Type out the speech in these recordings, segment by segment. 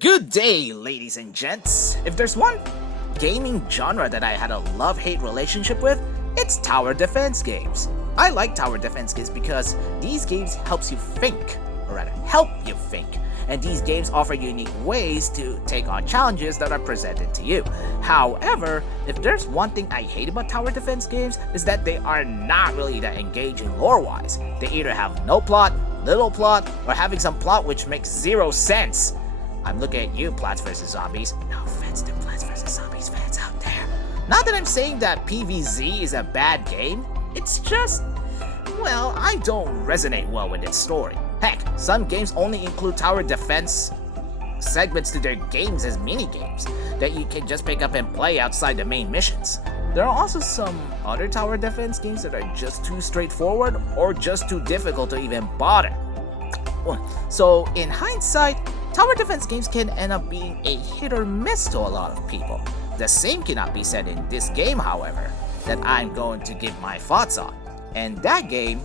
Good day, ladies and gents. If there's one gaming genre that I had a love-hate relationship with, it's tower defense games. I like tower defense games because these games helps you think, or rather help you think, and these games offer unique ways to take on challenges that are presented to you. However, if there's one thing I hate about tower defense games is that they are not really that engaging lore-wise. They either have no plot, little plot, or having some plot which makes zero sense. I'm looking at you, Plants vs. Zombies. No offense to Plants vs. Zombies fans out there. Not that I'm saying that PvZ is a bad game, it's just, well, I don't resonate well with its story. Heck, some games only include tower defense segments to their games as mini-games that you can just pick up and play outside the main missions. There are also some other tower defense games that are just too straightforward or just too difficult to even bother. So in hindsight, tower defense games can end up being a hit or miss to a lot of people. The same cannot be said in this game, however, that I'm going to give my thoughts on. And that game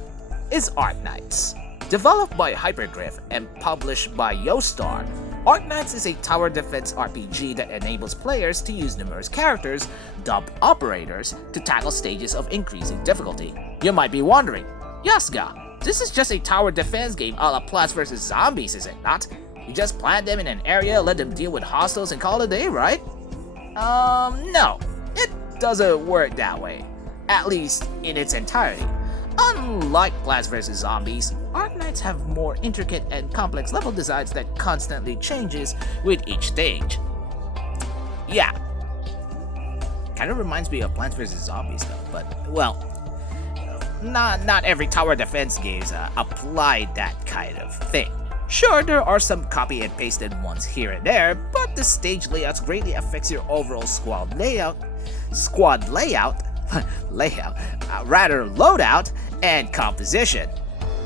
is Arknights. Developed by Hypergriff and published by Yoastar, Arknights is a tower defense RPG that enables players to use numerous characters, dubbed operators, to tackle stages of increasing difficulty. You might be wondering, Yaska, this is just a tower defense game a la Plants vs. Zombies, is it not? You just plant them in an area, let them deal with hostiles, and call it a day, right? No. It doesn't work that way. At least in its entirety. Unlike Plants vs. Zombies, Arknights have more intricate and complex level designs that constantly changes with each stage. Yeah. Kinda reminds me of Plants vs. Zombies though, but, well, not every tower defense games apply that kind of thing. Sure, there are some copy and pasted ones here and there, but the stage layouts greatly affects your overall squad layout, loadout, and composition.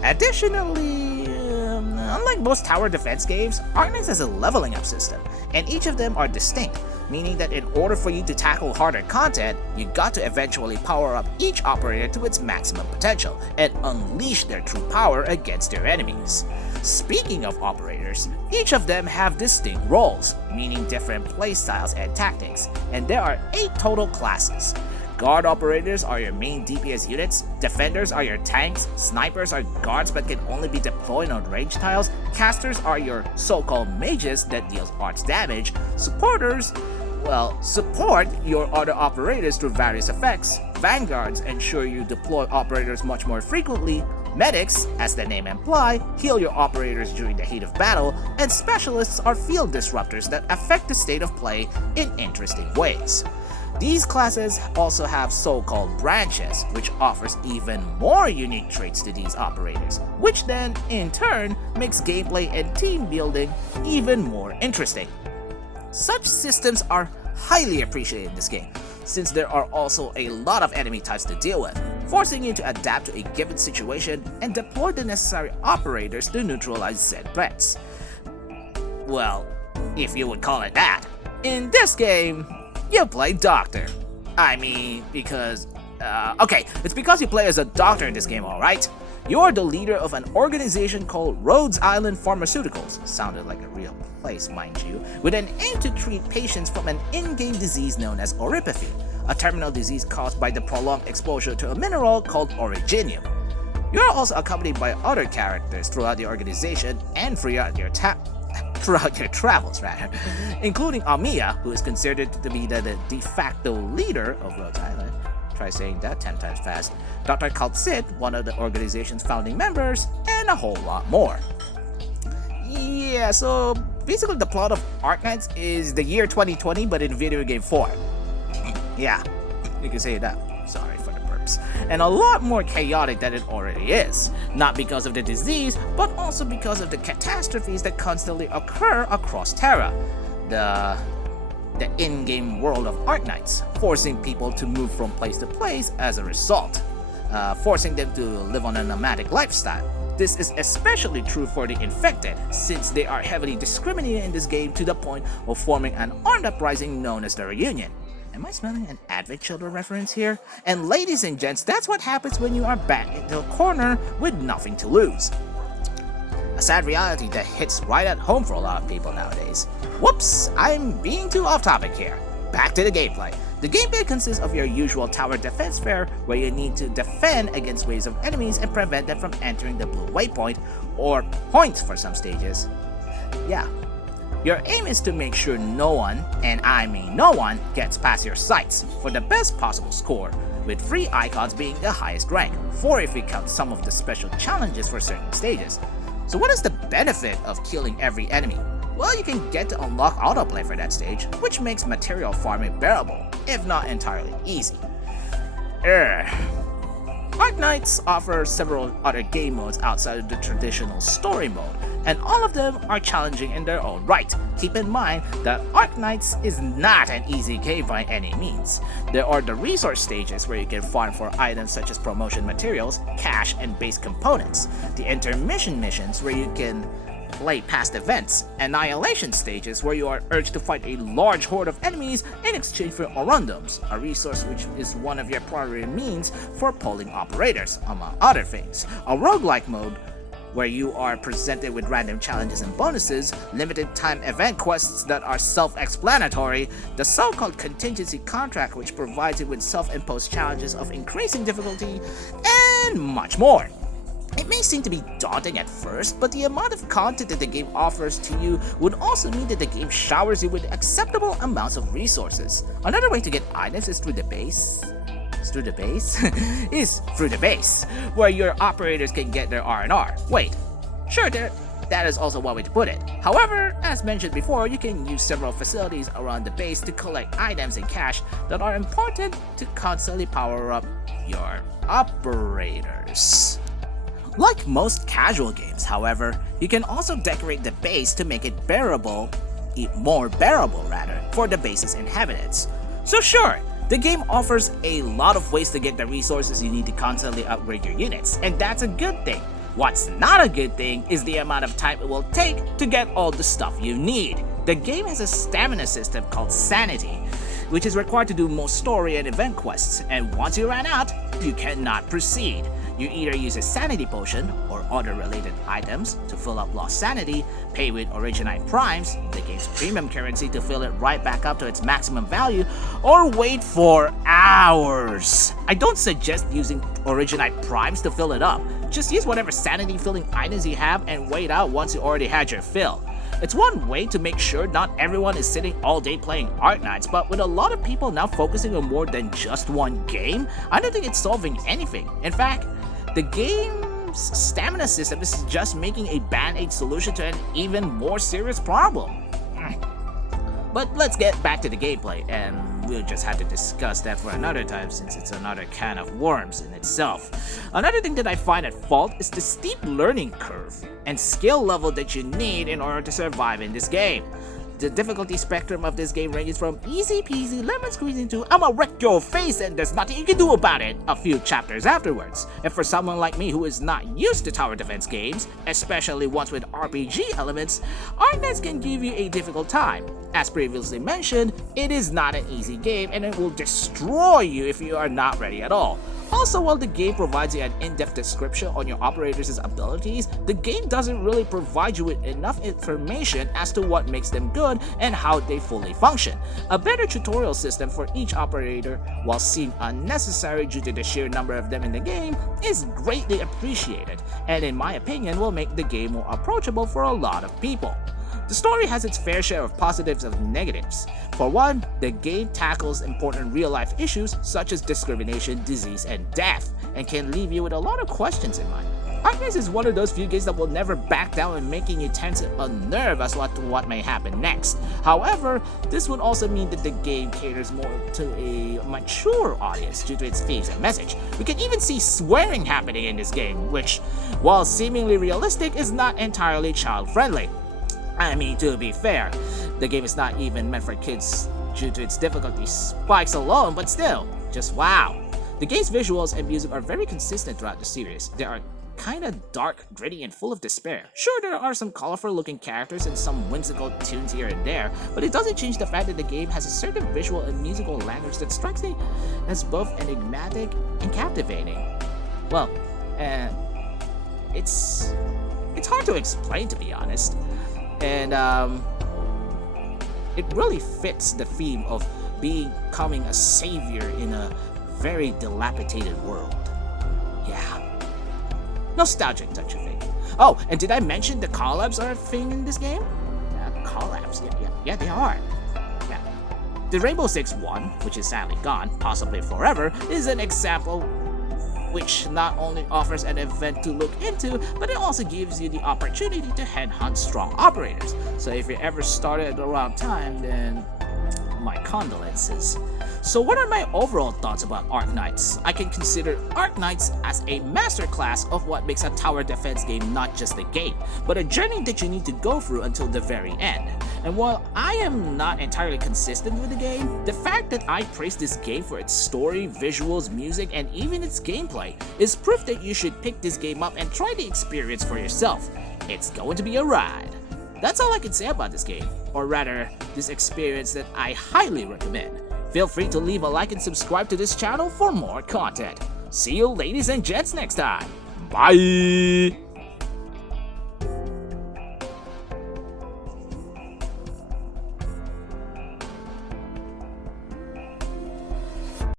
Additionally, unlike most tower defense games, Arknights has a leveling up system, and each of them are distinct, meaning that in order for you to tackle harder content, you got to eventually power up each operator to its maximum potential and unleash their true power against their enemies. Speaking of operators, each of them have distinct roles, meaning different playstyles and tactics, and there are 8 total classes. Guard operators are your main DPS units, defenders are your tanks, snipers are guards but can only be deployed on range tiles, casters are your so-called mages that deals arts damage, supporters, well, support your other operators through various effects, vanguards ensure you deploy operators much more frequently, medics, as the name implies, heal your operators during the heat of battle, and specialists are field disruptors that affect the state of play in interesting ways. These classes also have so-called branches, which offers even more unique traits to these operators, which then, in turn, makes gameplay and team building even more interesting. Such systems are highly appreciated in this game, since there are also a lot of enemy types to deal with, forcing you to adapt to a given situation and deploy the necessary operators to neutralize said threats. Well, if you would call it that. In this game, you play Doctor. I mean, because, it's because you play as a doctor in this game, alright? You're the leader of an organization called Rhodes Island Pharmaceuticals, sounded like a real place, mind you, with an aim to treat patients from an in-game disease known as oripathy, a terminal disease caused by the prolonged exposure to a mineral called originium. You're also accompanied by other characters throughout the organization and throughout your travels, including Amiya, who is considered to be the de facto leader of Rhodes Island. Try saying that 10 times fast. Dr. Kaltsit, one of the organization's founding members, and a whole lot more. Yeah, so basically the plot of Arknights is the year 2020, but in video game form. Yeah, you can say that. Sorry for the burps. And a lot more chaotic than it already is. Not because of the disease, but also because of the catastrophes that constantly occur across Terra. The in-game world of Arknights, forcing people to move from place to place as a result, forcing them to live on a nomadic lifestyle. This is especially true for the infected, since they are heavily discriminated in this game to the point of forming an armed uprising known as the Reunion. Am I smelling an Advent Children reference here? And ladies and gents, that's what happens when you are backed into a corner with nothing to lose. a sad reality that hits right at home for a lot of people nowadays. Whoops, I'm being too off topic here. Back to the gameplay. The gameplay consists of your usual tower defense fare, where you need to defend against waves of enemies and prevent them from entering the blue waypoint, or point for some stages. Yeah. Your aim is to make sure no one, and I mean no one, gets past your sights for the best possible score, with 3 icons being the highest rank, 4 if we count some of the special challenges for certain stages. So what is the benefit of killing every enemy? Well, you can get to unlock autoplay for that stage, which makes material farming bearable, if not entirely easy. Arknights offer several other game modes outside of the traditional story mode, and all of them are challenging in their own right. Keep in mind that Arknights is not an easy game by any means. There are the resource stages where you can farm for items such as promotion materials, cash, and base components. The intermission missions where you can play past events, annihilation stages where you are urged to fight a large horde of enemies in exchange for orundums, a resource which is one of your primary means for polling operators, among other things. A roguelike mode where you are presented with random challenges and bonuses, limited time event quests that are self-explanatory, the so-called contingency contract which provides you with self-imposed challenges of increasing difficulty, and much more. It may seem to be daunting at first, but the amount of content that the game offers to you would also mean that the game showers you with acceptable amounts of resources. Another way to get items is through the base, where your operators can get their R&R. Wait, sure, that is also one way to put it. However, as mentioned before, you can use several facilities around the base to collect items and cash that are important to constantly power up your operators. Like most casual games, however, you can also decorate the base to make it more bearable for the base's inhabitants. So sure, the game offers a lot of ways to get the resources you need to constantly upgrade your units, and that's a good thing. What's not a good thing is the amount of time it will take to get all the stuff you need. The game has a stamina system called Sanity, which is required to do most story and event quests, and once you run out, you cannot proceed. You either use a sanity potion or other related items to fill up lost sanity, pay with Arknights primes, the game's premium currency, to fill it right back up to its maximum value, or wait for hours. I don't suggest using Arknights primes to fill it up. Just use whatever sanity filling items you have and wait out once you already had your fill. It's one way to make sure not everyone is sitting all day playing Arknights, but with a lot of people now focusing on more than just one game, I don't think it's solving anything. In fact, the game's stamina system is just making a band-aid solution to an even more serious problem. But let's get back to the gameplay, and we'll just have to discuss that for another time since it's another can of worms in itself. Another thing that I find at fault is the steep learning curve and skill level that you need in order to survive in this game. The difficulty spectrum of this game ranges from easy peasy lemon squeezing to I'ma wreck your face and there's nothing you can do about it a few chapters afterwards. And for someone like me who is not used to tower defense games, especially ones with RPG elements, Arknights can give you a difficult time. As previously mentioned, it is not an easy game and it will destroy you if you are not ready at all. Also, while the game provides you an in-depth description on your operators' abilities, the game doesn't really provide you with enough information as to what makes them good and how they fully function. A better tutorial system for each operator, while seeming unnecessary due to the sheer number of them in the game, is greatly appreciated, and in my opinion will make the game more approachable for a lot of people. The story has its fair share of positives and negatives. For one, the game tackles important real-life issues such as discrimination, disease, and death, and can leave you with a lot of questions in mind. Arknights is one of those few games that will never back down in making you tense a nerve as to what may happen next. However, this would also mean that the game caters more to a mature audience due to its themes and message. We can even see swearing happening in this game, which, while seemingly realistic, is not entirely child-friendly. I mean, to be fair, the game is not even meant for kids due to its difficulty spikes alone, but still, just wow. The game's visuals and music are very consistent throughout the series. They are kinda dark, gritty, and full of despair. Sure, there are some colorful looking characters and some whimsical tunes here and there, but it doesn't change the fact that the game has a certain visual and musical language that strikes me as both enigmatic and captivating. Well, it's It's hard to explain, to be honest. And it really fits the theme of becoming a savior in a very dilapidated world. Yeah. Nostalgic, don't you think? Oh, and did I mention the collabs are a thing in this game? Collabs, yeah, they are. Yeah. The Rainbow Six one, which is sadly gone, possibly forever, is an example which not only offers an event to look into, but it also gives you the opportunity to headhunt strong operators. So if you ever started at the wrong time, then my condolences. So what are my overall thoughts about Arknights? I can consider Arknights as a masterclass of what makes a tower defense game not just a game, but a journey that you need to go through until the very end. And while I am not entirely consistent with the game, the fact that I praise this game for its story, visuals, music, and even its gameplay is proof that you should pick this game up and try the experience for yourself. It's going to be a ride. That's all I can say about this game, or rather, this experience that I highly recommend. Feel free to leave a like and subscribe to this channel for more content. See you ladies and gents next time. Bye!